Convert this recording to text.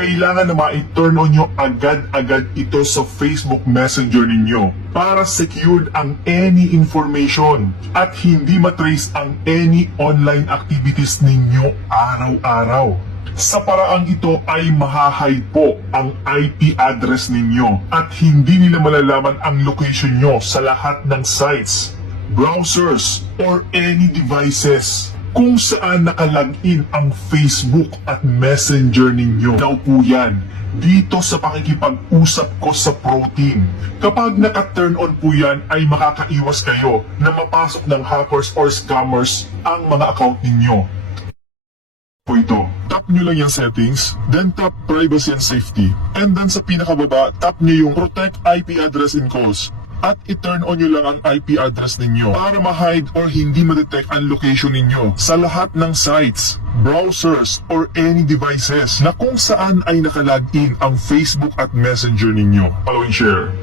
kailangan na ma-turn on nyo agad-agad ito sa Facebook Messenger ninyo para secured ang any information at hindi matrace ang any online activities ninyo araw-araw. Sa paraang ito ay mahahide po ang IP address ninyo at hindi nila malalaman ang location nyo sa lahat ng sites, browsers, or any devices kung saan nakalagin ang Facebook at Messenger ninyo. Now po yan, dito sa pakikipag-usap ko sa Protein. Kapag naka-turn on po yan ay makakaiwas kayo na mapasok ng hackers or scammers ang mga account ninyo. Po ito, tap nyo lang yung settings, then tap privacy and safety. And then sa pinakababa, tap nyo yung protect IP address and calls. At i-turn on nyo lang ang IP address ninyo para ma-hide or hindi ma-detect ang location ninyo sa lahat ng sites, browsers, or any devices na kung saan ay nakalagin ang Facebook at Messenger ninyo. Follow and share.